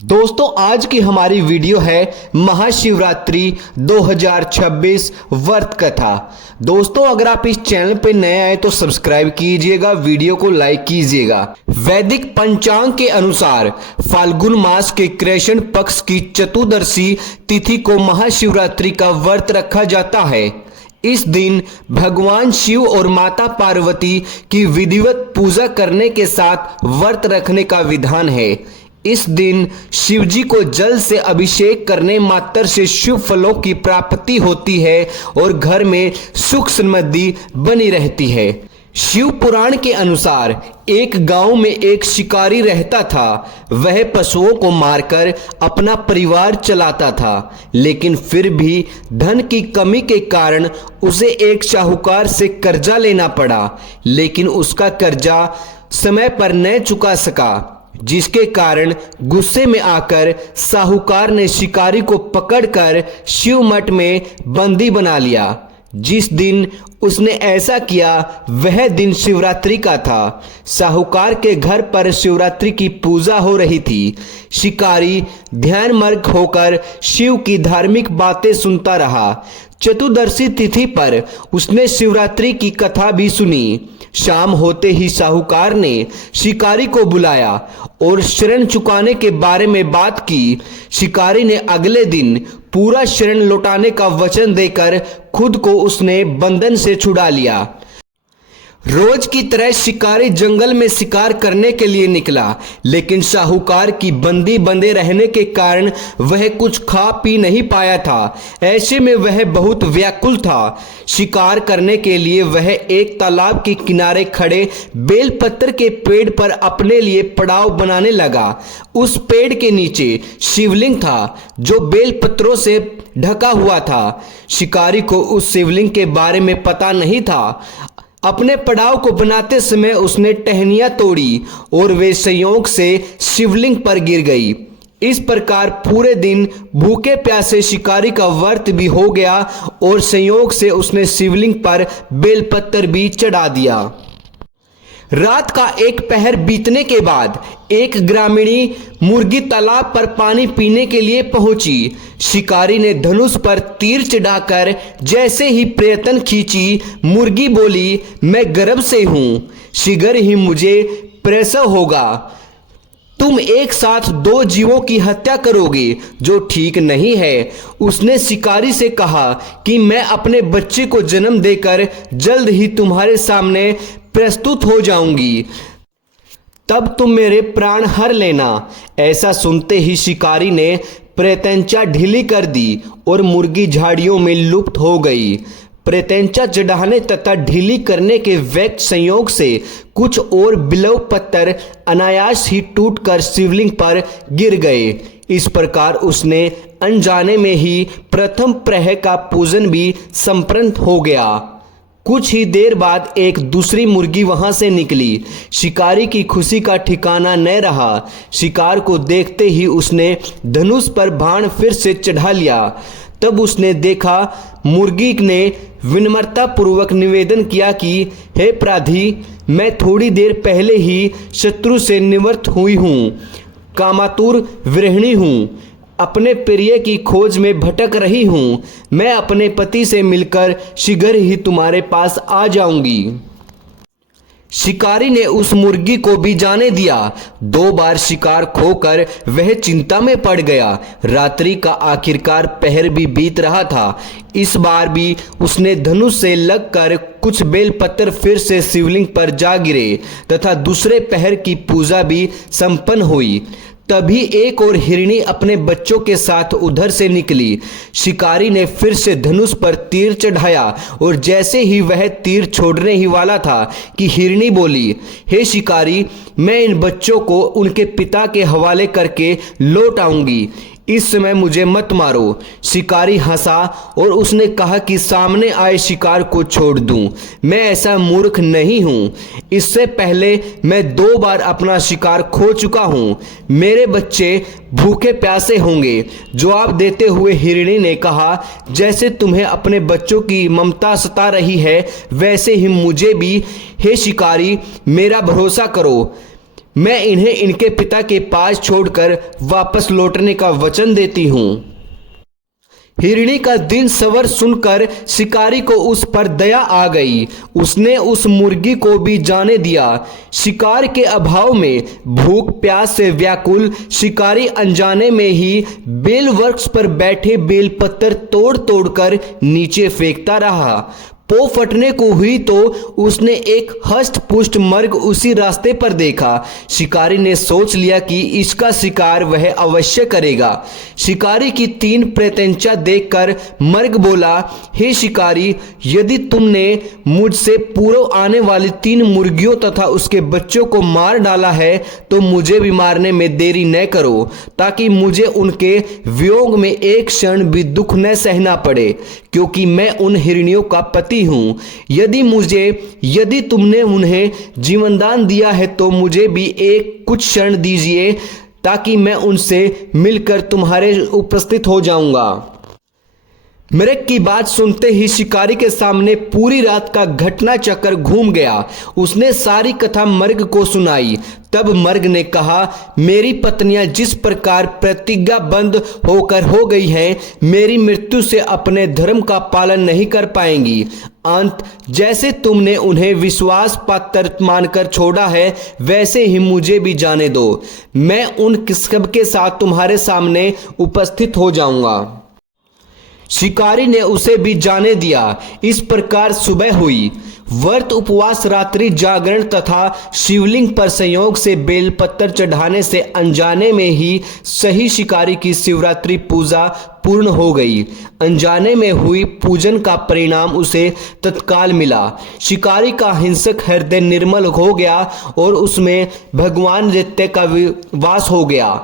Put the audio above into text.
दोस्तों आज की हमारी वीडियो है महाशिवरात्रि 2026 व्रत कथा। दोस्तों अगर आप इस चैनल पर नए आए तो सब्सक्राइब कीजिएगा, वीडियो को लाइक कीजिएगा। वैदिक पंचांग के अनुसार फाल्गुन मास के कृष्ण पक्ष की चतुर्दशी तिथि को महाशिवरात्रि का व्रत रखा जाता है। इस दिन भगवान शिव और माता पार्वती की विधिवत पूजा करने के साथ व्रत रखने का विधान है। इस दिन शिव जी को जल से अभिषेक करने मात्र से शुभ फलों की प्राप्ति होती है और घर में सुख समृद्धि बनी रहती है। शिव पुराण के अनुसार एक गांव में एक शिकारी रहता था। वह पशुओं को मारकर अपना परिवार चलाता था, लेकिन फिर भी धन की कमी के कारण उसे एक साहूकार से कर्जा लेना पड़ा, लेकिन उसका कर्जा समय पर न चुका सका, जिसके कारण गुस्से में आकर साहूकार ने शिकारी को पकड़कर शिव मठ में बंदी बना लिया। जिस दिन उसने ऐसा किया वह दिन शिवरात्रि का था। साहूकार के घर पर शिवरात्रि की पूजा हो रही थी। शिकारी ध्यानमग्न होकर शिव की धार्मिक बातें सुनता रहा। चतुर्दशी तिथि पर उसने शिवरात्रि की कथा भी सुनी। शाम होते ही साहूकार ने शिकारी को बुलाया और ऋण चुकाने के बारे में बात की। शिकारी ने अगले दिन पूरा ऋण लौटाने का वचन देकर खुद को उसने बंधन से छुड़ा लिया। रोज की तरह शिकारी जंगल में शिकार करने के लिए निकला, लेकिन साहूकार की बंदी बंधे रहने के कारण वह कुछ खा पी नहीं पाया था। ऐसे में वह बहुत व्याकुल था। शिकार करने के लिए वह एक तालाब के किनारे खड़े बेलपत्र के पेड़ पर अपने लिए पड़ाव बनाने लगा। उस पेड़ के नीचे शिवलिंग था जो बेलपत्रों से ढका हुआ था। शिकारी को उस शिवलिंग के बारे में पता नहीं था। अपने पड़ाव को बनाते समय उसने टहनियां तोड़ी और वे संयोग से शिवलिंग पर गिर गई। इस प्रकार पूरे दिन भूखे प्यासे शिकारी का व्रत भी हो गया और संयोग से उसने शिवलिंग पर बेलपत्र भी चढ़ा दिया। रात का एक पहर बीतने के बाद एक ग्रामीणी मुर्गी तालाब पर पानी पीने के लिए पहुंची। शिकारी ने धनुष पर तीर चढ़ाकर जैसे ही प्रयत्न खींची, मुर्गी बोली, मैं गर्भ से हूं, शीघ्र ही मुझे प्रसव होगा। तुम एक साथ दो जीवों की हत्या करोगे, जो ठीक नहीं है। उसने शिकारी से कहा कि मैं अपने बच्चे को जन्म देकर जल्द ही तुम्हारे सामने प्रस्तुत हो जाऊंगी, तब तुम मेरे प्राण हर लेना। ऐसा सुनते ही शिकारी ने प्रत्यंचा ढीली कर दी और मुर्गी झाड़ियों में लुप्त हो गई। प्रत्यंचा चढ़ाने तथा ढीली करने के वक्त संयोग से कुछ और बिलव पत्थर अनायास ही टूटकर शिवलिंग पर गिर गए। इस प्रकार उसने अनजाने में ही प्रथम प्रहर का पूजन भी संपन्न हो गया। कुछ ही देर बाद एक दूसरी मुर्गी वहां से निकली। शिकारी की खुशी का ठिकाना न रहा। शिकार को देखते ही उसने धनुष पर बाण फिर से चढ़ा लिया। तब उसने देखा मुर्गी ने विनम्रता पूर्वक निवेदन किया कि हे प्राधी, मैं थोड़ी देर पहले ही शत्रु से निवृत्त हुई हूँ, कामातुर विरहिणी हूँ, अपने प्रिय की खोज में भटक रही हूँ। मैं अपने पति से मिलकर शीघ्र ही तुम्हारे पास आ जाऊंगी। शिकारी ने उस मुर्गी को भी जाने दिया। 2 बार शिकार खोकर वह चिंता में पड़ गया। रात्रि का आखिरकार पहर भी बीत रहा था। इस बार भी उसने धनुष से लगकर कुछ बेलपत्र फिर से शिवलिंग पर जा गिरे तथा दूसरे पहर की पूजा भी संपन्न हुई। तभी एक और हिरणी अपने बच्चों के साथ उधर से निकली। शिकारी ने फिर से धनुष पर तीर चढ़ाया और जैसे ही वह तीर छोड़ने ही वाला था कि हिरणी बोली, हे शिकारी, मैं इन बच्चों को उनके पिता के हवाले करके लौट आऊंगी, इस समय मुझे मत मारो। शिकारी हंसा और उसने कहा कि सामने आए शिकार को छोड़ दूं। मैं ऐसा मूर्ख नहीं हूं। इससे पहले मैं 2 बार अपना शिकार खो चुका हूं। मेरे बच्चे भूखे प्यासे होंगे। जवाब देते हुए हिरणी ने कहा, जैसे तुम्हें अपने बच्चों की ममता सता रही है वैसे ही मुझे भी। हे शिकारी, मेरा भरोसा करो, मैं इन्हें इनके पिता के पास छोड़कर वापस लौटने का वचन देती हूँ। हिरणी का दिन सवर सुनकर शिकारी को उस पर दया आ गई। उसने उस मुर्गी को भी जाने दिया। शिकार के अभाव में भूख प्यास से व्याकुल शिकारी अनजाने में ही बेल वृक्ष पर बैठे बेल पत्तर तोड़ तोड़कर नीचे फेंकता रहा। पो फटने को हुई तो उसने एक हष्ट पुष्ट मर्ग उसी रास्ते पर देखा। शिकारी ने सोच लिया कि इसका शिकार वह अवश्य करेगा। शिकारी की तीन प्रत्यंचा देखकर मर्ग बोला, हे शिकारी, यदि तुमने मुझसे पूर्व आने वाली 3 मुर्गियों तथा उसके बच्चों को मार डाला है तो मुझे भी मारने में देरी न करो, ताकि मुझे उनके वियोग में एक क्षण भी दुख न सहना पड़े, क्योंकि मैं उन हिरनियों का पति हूं। यदि तुमने उन्हें जीवनदान दिया है तो मुझे भी एक कुछ क्षण दीजिए, ताकि मैं उनसे मिलकर तुम्हारे उपस्थित हो जाऊंगा। मृग की बात सुनते ही शिकारी के सामने पूरी रात का घटना चक्र घूम गया। उसने सारी कथा मर्ग को सुनाई। तब मर्ग ने कहा, मेरी पत्नियां जिस प्रकार प्रतिज्ञाबद्ध होकर हो गई हैं, मेरी मृत्यु से अपने धर्म का पालन नहीं कर पाएंगी। अंत जैसे तुमने उन्हें विश्वास पात्र मानकर छोड़ा है, वैसे ही मुझे भी जाने दो। मैं उन सब के साथ तुम्हारे सामने उपस्थित हो जाऊंगा। शिकारी ने उसे भी जाने दिया। इस प्रकार सुबह हुई। व्रत उपवास रात्रि जागरण तथा शिवलिंग पर संयोग से बेलपत्र चढ़ाने से अनजाने में ही सही शिकारी की शिवरात्रि पूजा पूर्ण हो गई। अनजाने में हुई पूजन का परिणाम उसे तत्काल मिला। शिकारी का हिंसक हृदय निर्मल हो गया और उसमें भगवान नित्य का वास हो गया।